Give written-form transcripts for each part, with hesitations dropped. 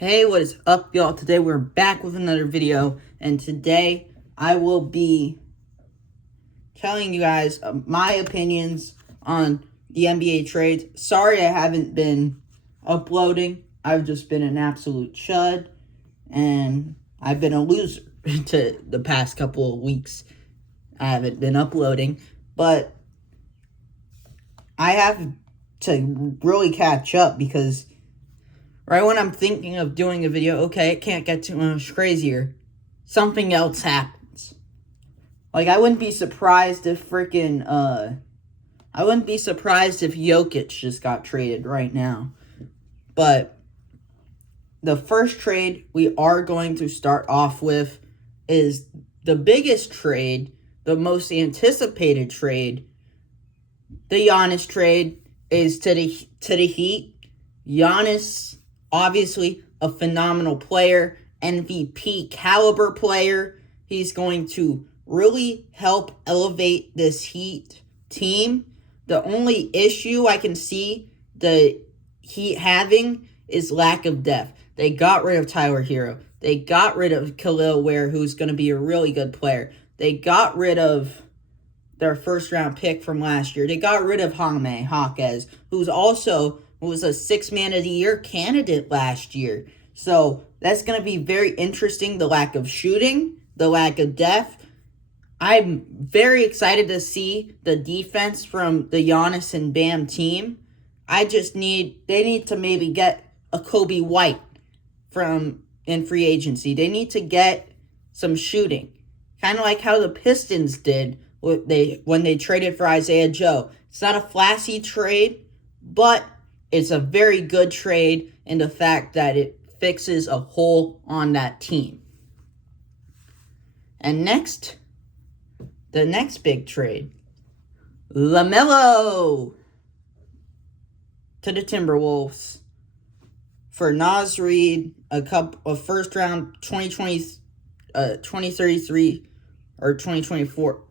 Hey, what is up, y'all? Today we're back with another video, and today I will be telling you guys my opinions on the NBA trades. Sorry I haven't been uploading. I've just been an absolute chud, and I've been a loser to the past couple of weeks. I haven't been uploading, but I have to really catch up because right when I'm thinking of doing a video, okay, it can't get too much crazier, something else happens. Like, I wouldn't be surprised if Jokic just got traded right now. But the first trade we are going to start off with is the biggest trade, the most anticipated trade. The Giannis trade is to the Heat. Giannis, obviously a phenomenal player, MVP caliber player. He's going to really help elevate this Heat team. The only issue I can see the Heat having is lack of depth. They got rid of Tyler Hero. They got rid of Khalil Ware, who's going to be a really good player. They got rid of their first-round pick from last year. They got rid of Jaime Jaquez, who's also was a Six-Man of the Year candidate last year. So that's going to be very interesting, the lack of shooting, the lack of depth. I'm very excited to see the defense from the Giannis and Bam team. They need to maybe get a Kobe White in free agency. They need to get some shooting. Kind of like how the Pistons did when they traded for Isaiah Joe. It's not a flashy trade, but it's a very good trade in the fact that it fixes a hole on that team. And next, the next big trade, LaMelo to the Timberwolves for Naz Reid, a first round 2033 or 2034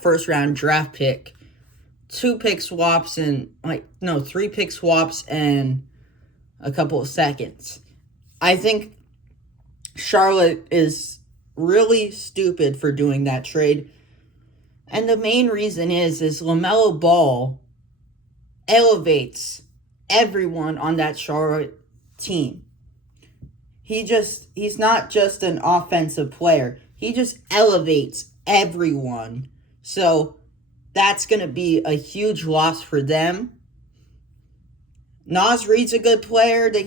first round draft pick, 3 pick swaps and a couple of seconds. I think Charlotte is really stupid for doing that trade. And the main reason is LaMelo Ball elevates everyone on that Charlotte team. He's not just an offensive player. He just elevates everyone. So that's going to be a huge loss for them. Naz Reid's a good player. They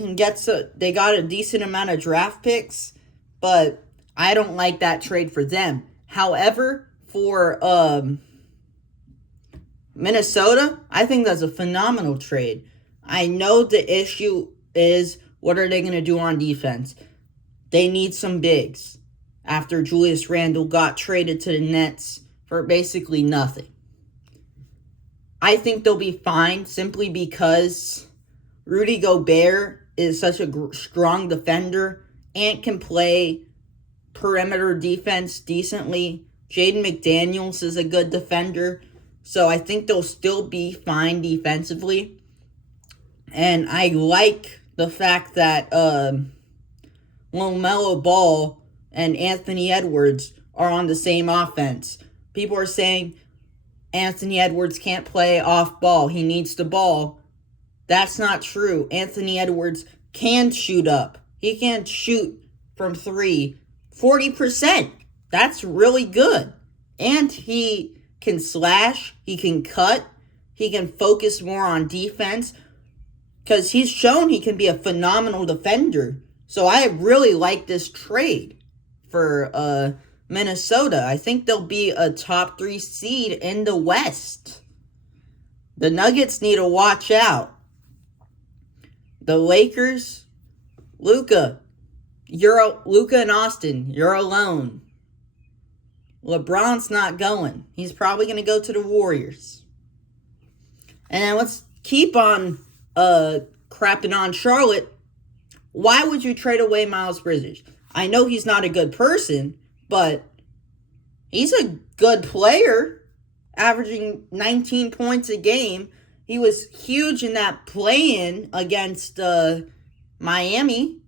got a decent amount of draft picks, but I don't like that trade for them. However, for Minnesota, I think that's a phenomenal trade. I know the issue is, what are they going to do on defense? They need some bigs after Julius Randle got traded to the Nets for basically nothing. I think they'll be fine simply because Rudy Gobert is such a strong defender and can play perimeter defense decently. Jaden McDaniels is a good defender, so I think they'll still be fine defensively. And I like the fact that LaMelo Ball and Anthony Edwards are on the same offense. People are saying Anthony Edwards can't play off ball. He needs the ball. That's not true. Anthony Edwards can shoot up. He can shoot from 3, 40%. That's really good. And he can slash. He can cut. He can focus more on defense because he's shown he can be a phenomenal defender. So I really like this trade for Minnesota. I think they'll be a top 3 seed in the West. The Nuggets need to watch out. The Lakers, Luka and Austin, you're alone. LeBron's not going. He's probably going to go to the Warriors. And then let's keep on crapping on Charlotte. Why would you trade away Miles Bridges? I know he's not a good person, but he's a good player, averaging 19 points a game. He was huge in that play-in against Miami,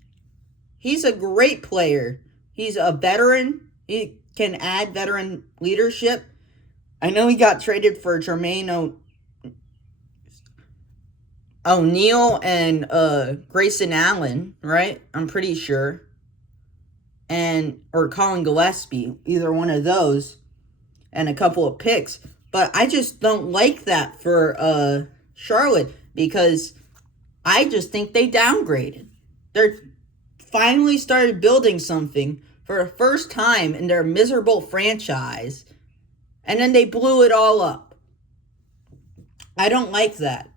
he's a great player. He's a veteran. He can add veteran leadership. I know he got traded for Jermaine O'Neal and Grayson Allen, right? I'm pretty sure. Or Colin Gillespie, either one of those, and a couple of picks. But I just don't like that for Charlotte, because I just think they downgraded. They're finally started building something for the first time in their miserable franchise, and then they blew it all up. I don't like that.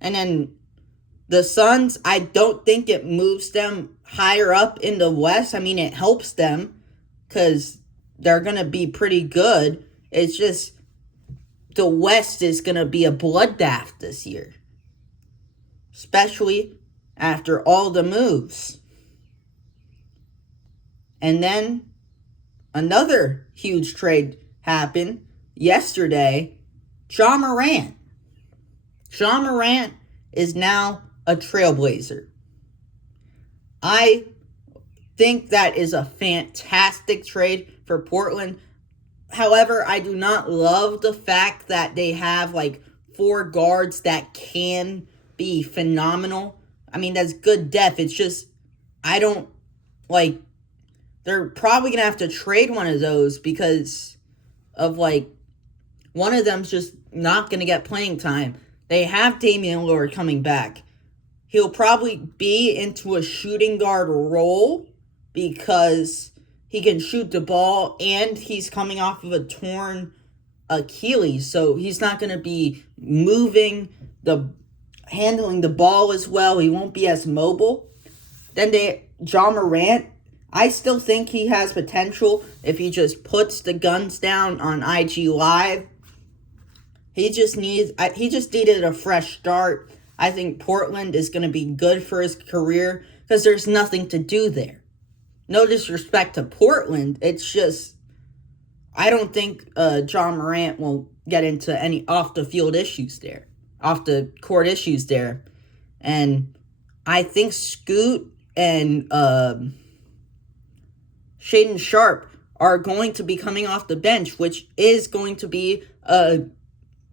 And then the Suns, I don't think it moves them higher up in the West. I mean, it helps them because they're going to be pretty good. It's just the West is going to be a bloodbath this year, especially after all the moves. And then another huge trade happened yesterday. Ja Morant. Ja Morant is now a Trailblazer. I think that is a fantastic trade for Portland. However, I do not love the fact that they have like 4 guards that can be phenomenal. I mean, that's good depth. It's just, I don't like, they're probably going to have to trade one of those because of like, one of them's just not going to get playing time. They have Damian Lillard coming back. He'll probably be into a shooting guard role because he can shoot the ball and he's coming off of a torn Achilles. So he's not going to be handling the ball as well. He won't be as mobile. Then Ja Morant, I still think he has potential if he just puts the guns down on IG Live. He just needed a fresh start. I think Portland is going to be good for his career because there's nothing to do there. No disrespect to Portland. It's just, I don't think Ja Morant will get into any off the court issues there. And I think Scoot and Shaedon Sharpe are going to be coming off the bench, which is going to be a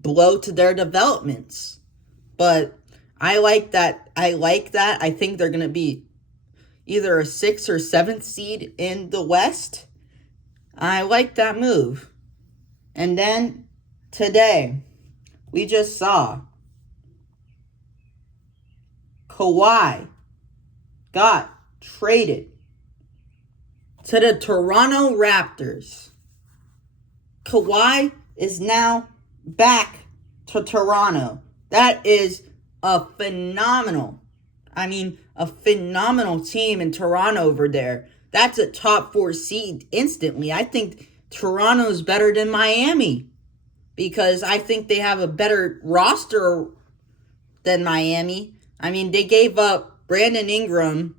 blow to their developments. But I like that. I think they're going to be either a 6th or 7th seed in the West. I like that move. And then today, we just saw Kawhi got traded to the Toronto Raptors. Kawhi is now back to Toronto. That is a phenomenal team in Toronto over there. That's a top 4 seed instantly. I think Toronto's better than Miami because I think they have a better roster than Miami. I mean, they gave up Brandon Ingram,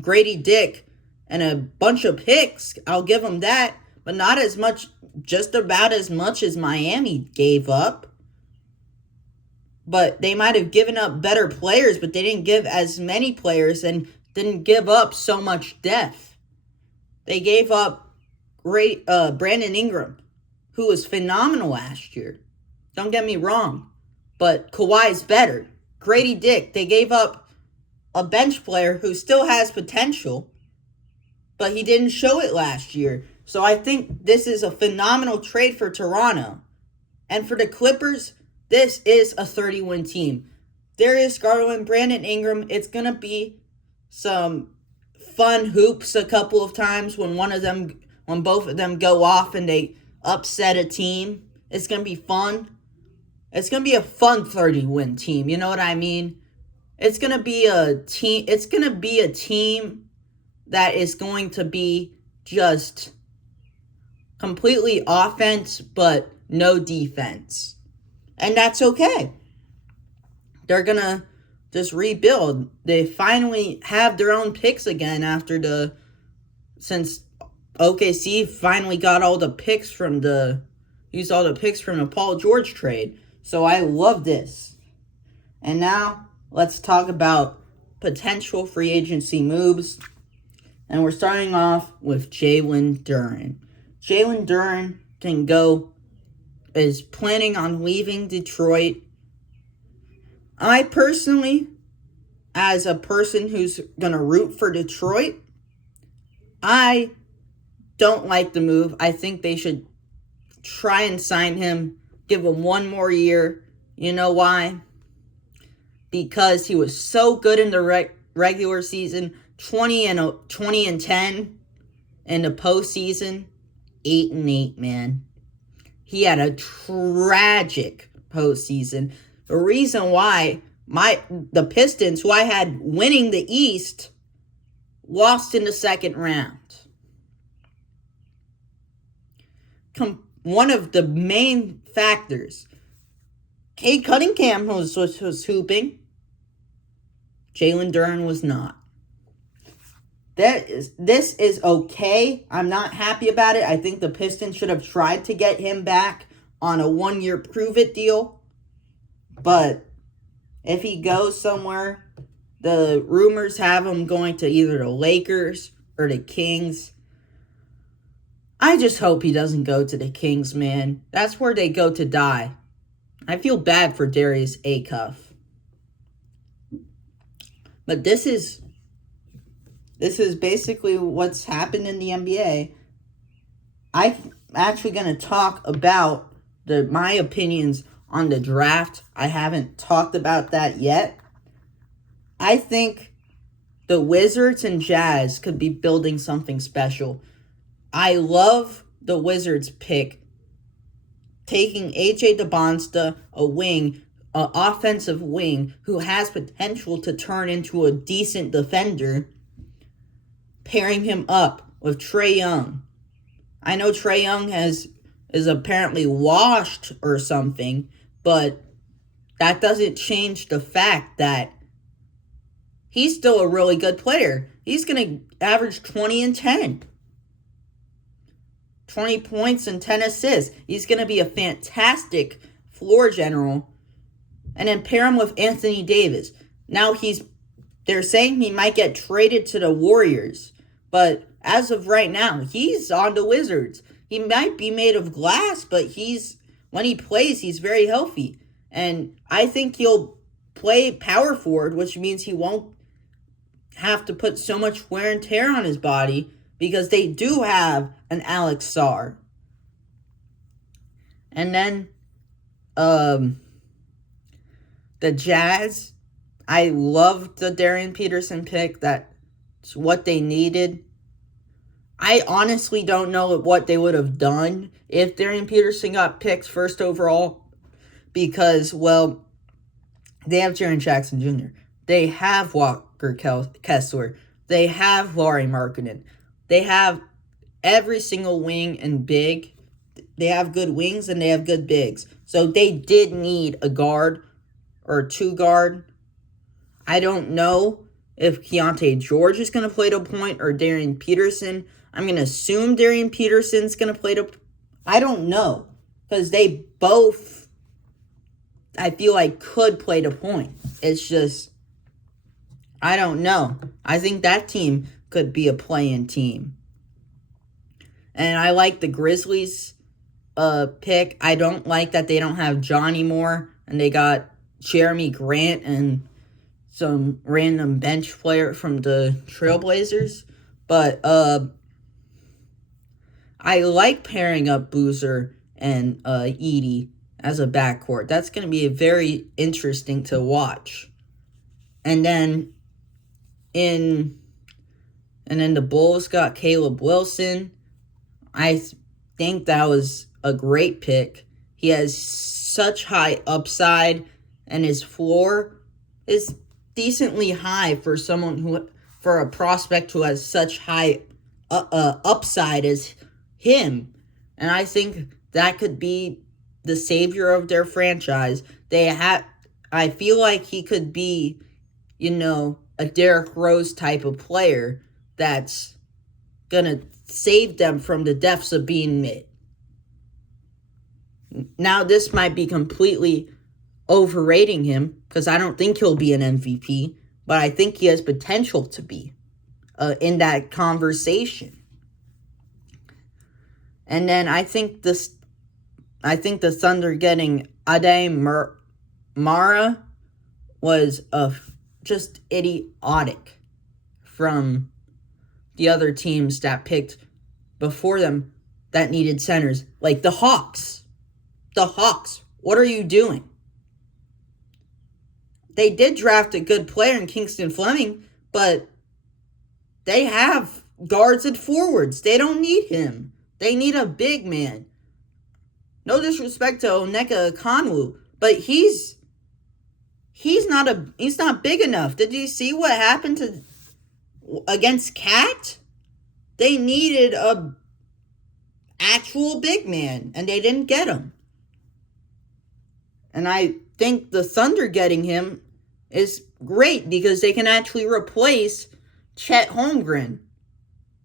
Grady Dick, and a bunch of picks. I'll give them that, but not as much, just about as much as Miami gave up. But they might have given up better players, but they didn't give as many players and didn't give up so much depth. They gave up Brandon Ingram, who was phenomenal last year. Don't get me wrong, but Kawhi's better. Grady Dick, they gave up a bench player who still has potential, but he didn't show it last year. So I think this is a phenomenal trade for Toronto. And for the Clippers, this is a 30-win team. Darius Garland, Brandon Ingram, it's going to be some fun hoops a couple of times when both of them go off and they upset a team. It's going to be fun. It's going to be a fun 30-win team. You know what I mean? It's going to be a team that is going to be just completely offense but no defense. And that's okay. They're going to just rebuild. They finally have their own picks again since OKC finally got all the picks used all the picks from the Paul George trade. So I love this. And now let's talk about potential free agency moves. And we're starting off with Jalen Duren. Jalen Duren is planning on leaving Detroit. I personally, as a person who's going to root for Detroit, I don't like the move. I think they should try and sign him, give him one more year. You know why? Because he was so good in the regular season, 20 and 10 in the postseason, 8-8, man. He had a tragic postseason. The reason why the Pistons, who I had winning the East, lost in the second round. One of the main factors, Cade Cunningham was hooping. Jalen Duren was not. This is okay. I'm not happy about it. I think the Pistons should have tried to get him back on a one-year prove-it deal. But if he goes somewhere, the rumors have him going to either the Lakers or the Kings. I just hope he doesn't go to the Kings, man. That's where they go to die. I feel bad for Darius Acuff. But this is basically what's happened in the NBA. I'm actually going to talk about my opinions on the draft. I haven't talked about that yet. I think the Wizards and Jazz could be building something special. I love the Wizards pick, taking A.J. DeBonsta, an offensive wing, who has potential to turn into a decent defender, pairing him up with Trae Young. I know Trae Young is apparently washed or something, but that doesn't change the fact that he's still a really good player. He's going to average 20 and 10. 20 points and 10 assists. He's going to be a fantastic floor general. And then pair him with Anthony Davis. Now they're saying he might get traded to the Warriors. But as of right now, he's on the Wizards. He might be made of glass, but when he plays, he's very healthy. And I think he'll play power forward, which means he won't have to put so much wear and tear on his body, because they do have an Alex Sarr. And then the Jazz, I loved the Darian Peterson pick. That's what they needed. I honestly don't know what they would have done if Darian Peterson got picked first overall, because, well, they have Jaren Jackson Jr. They have Walker Kessler. They have Lauri Markkanen. They have every single wing and big. They have good wings and they have good bigs. So they did need a guard or two guard. I don't know if Keontae George is going to play the point or Darian Peterson. I'm going to assume Darian Peterson's going to play the... I don't know. Because they both, I feel like, could play the point. It's just, I don't know. I think that team could be a play-in team. And I like the Grizzlies pick. I don't like that they don't have Johnny Moore and they got Jeremy Grant and some random bench player from the Trailblazers. But I like pairing up Boozer and Edey as a backcourt. That's going to be very interesting to watch. And then the Bulls got Caleb Wilson. I think that was a great pick. He has such high upside, and his floor is decently high for a prospect who has such high upside as him. And I think that could be the savior of their franchise. I feel like he could be, a Derrick Rose type of player that's gonna save them from the depths of being mid. Now, this might be completely overrating him, because I don't think he'll be an MVP, but I think he has potential to be in that conversation. And then I think the Thunder getting Ade Mara was just idiotic from the other teams that picked before them that needed centers. Like the Hawks. The Hawks. What are you doing? They did draft a good player in Kingston Fleming, but they have guards and forwards. They don't need him. They need a big man. No disrespect to Onyeka Okongwu, but he's not big enough. Did you see what happened against Cat? They needed a actual big man, and they didn't get him. And I think the Thunder getting him is great because they can actually replace Chet Holmgren.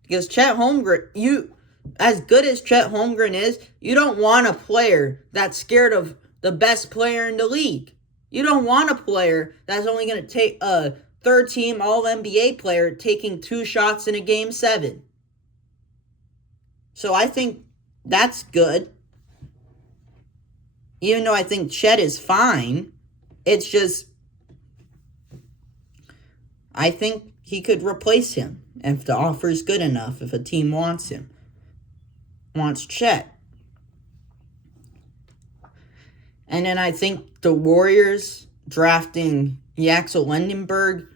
Because Chet Holmgren, as good as Chet Holmgren is, you don't want a player that's scared of the best player in the league. You don't want a player that's only going to take a third-team All-NBA player taking 2 shots in a Game 7. So I think that's good. Even though I think Chet is fine, it's just, I think he could replace him if the offer is good enough, if a team wants him, wants Chet. And then I think the Warriors drafting Axel Lindenberg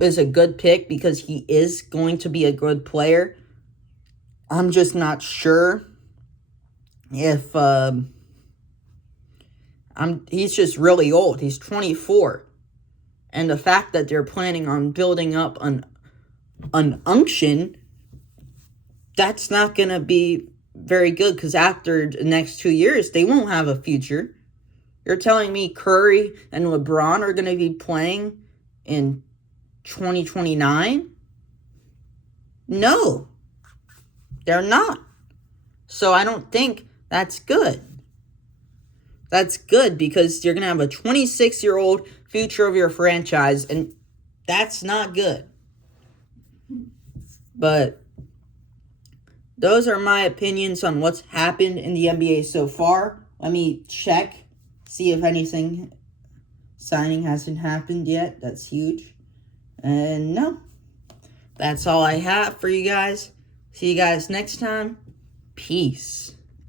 is a good pick because he is going to be a good player. I'm just not sure if he's just really old. He's 24. And the fact that they're planning on building up an unction, that's not going to be very good because after the next 2 years, they won't have a future. You're telling me Curry and LeBron are going to be playing in 2029? No, they're not. So I don't think that's good. That's good because you're going to have a 26-year-old future of your franchise, and that's not good. But those are my opinions on what's happened in the NBA so far. Let me check, see if anything signing hasn't happened yet. That's huge. And no, that's all I have for you guys. See you guys next time. Peace.